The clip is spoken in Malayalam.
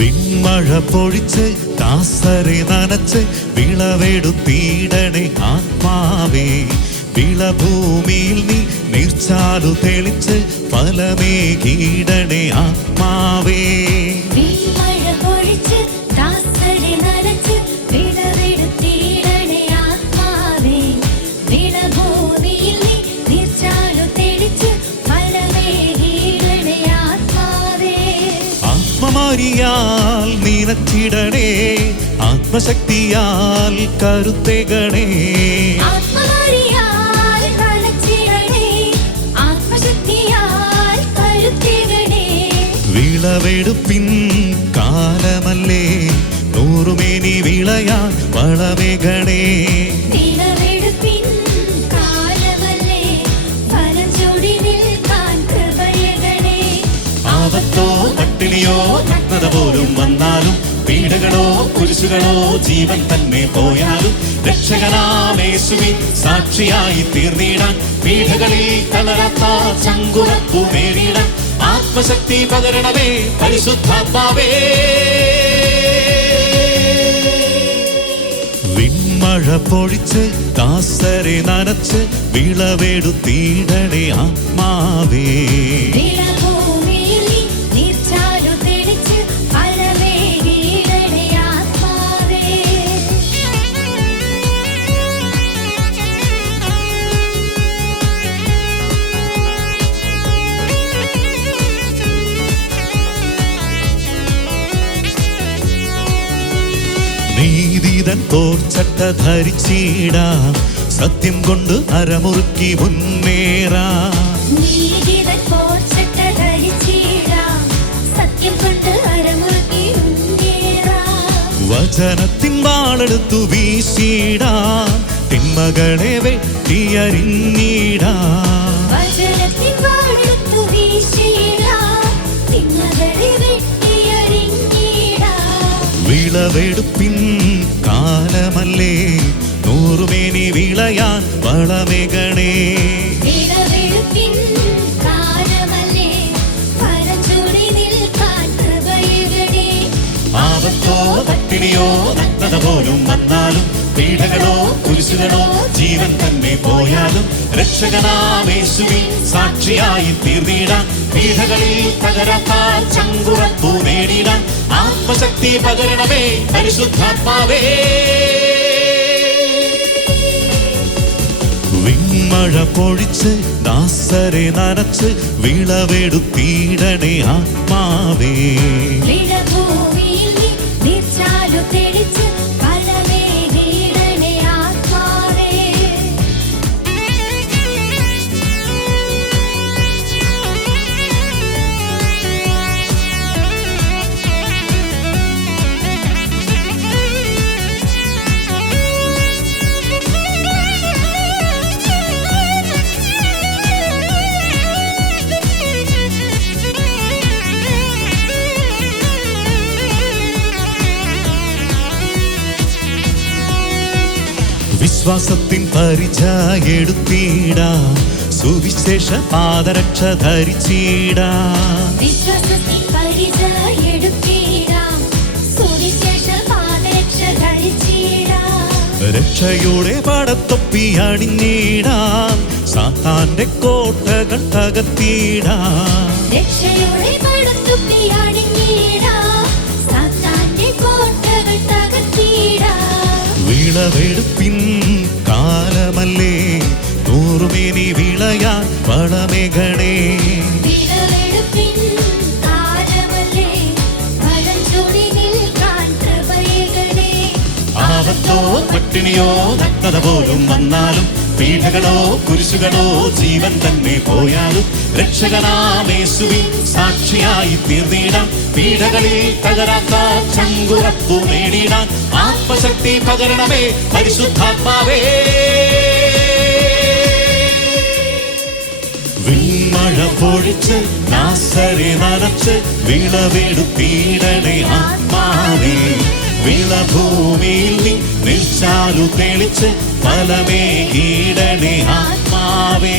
വിൺമഴ പൊഴിച്ച് ദാസരെ നനച്ച് വിളവെടുത്തിടണേ ആത്മാവേ. വിളഭൂമിയിൽ നീ നീർച്ചാലു തെളിച്ച് ഫലമേ ഫലമേകീടണേ ആത്മാവേ. ആത്മമാരിയാൽ നിറച്ചിടണേ ആത്മശക്തിയാൽ കരുത്തേകണേ. വിളവെടുപ്പിൻ കാലമല്ലേ? നൂറുമേനി വിളയാൻ വളമേകണേ. പട്ടിണിയോ നഗ്നത പോലും വന്നാലും പീഡകളോ കുരിശുകളോ ജീവൻ തന്നെ പോയാലും രക്ഷകനാമേശുവിൻ സാക്ഷിയായി തീർന്നിടാൻ പീഡകളിൽ തളരാത്ത ചങ്കുറപ്പു നേരിടാൻ ആത്മശക്തി പകരണമേ പരിശുദ്ധാത്മാവേ. വിൺമഴ പൊഴിച്ച് ദാസരെ നനച്ച് വിളവേടു തീടണേ ആത്മാവേ. നീതിതൻ തോർച്ചട്ട ധരിച്ചിടാം. സത്യം കൊണ്ട് അരമുറുക്കി മുന്നേറാം. വചനത്തിൻ വാളെടുത്തു വീശിടാം. തിന്മകളെ വെട്ടിയരിഞ്ഞിടാം. വിളവെടുപ്പിൻ കാലമല്ലേ? നൂറുമേനി വിളയാൻ വളമേകണേ ആവത്തോ ആപത്തോ പട്ടിണിയോ നഗ്നത പോലും വന്നാലും പീഡകളോ കുരിശുകളോ ജീവൻ തന്നെ പോയാലും രക്ഷകനാമേശുവിൻ സാക്ഷിയായി തീർന്നിടാൻ പീഡകളിൽ തകരാത്ത ചങ്കുറപ്പു നേടിടാൻ ആത്മശക്തി പകരണമേ പരിശുദ്ധാത്മാവേ. മഴ പൊഴിച്ച് ദാസരെ നനച്ച് വിളവെടുത്തിടണേ ആത്മാവേ. വിശ്വാസത്തിൻ പരിച എടുത്തിടാം സുവിശേഷ പാദരക്ഷ ധരിച്ചിടാ വിശ്വാസത്തിൻ. സുവിശേഷ പാദരക്ഷ ധരിച്ചിടാം. രക്ഷയുടെ പടത്തൊപ്പി അണിഞ്ഞിടാം സാത്താന്റെ കോട്ടകൾ തകർത്തിടാം രക്ഷയുടെ പടത്തൊപ്പി അണിഞ്ഞിടാം. വിളവെടുപ്പിൻ കാലമല്ലേ? നൂറുമേനി വിളയാൻ വളമേഘണേ. ആപത്തോ പട്ടിണിയോ നഗ്നത പോലും വന്നാലും പീഡകളോ കുരിശുകളോ ജീവൻ തന്നെ പോയാലും രക്ഷകനാമേശുവിൻ സാക്ഷിയായി തീർന്നിടാൻ പീഠകളിൽ തകരാത്ത ചങ്കുറപ്പു നേടിടാൻ ആത്മശക്തി പകരണമേ പരിശുദ്ധാത്മാവേ. വിൺമഴ പൊഴിച്ച് നാസരെ നനച്ച് വിളവെടുത്തിടണേ ആത്മാവേ. വിളഭൂമിയിൽ നീ നിൽച്ചാലു തെളിച്ച് ഫലമേ കീടണേ ആത്മാവേ.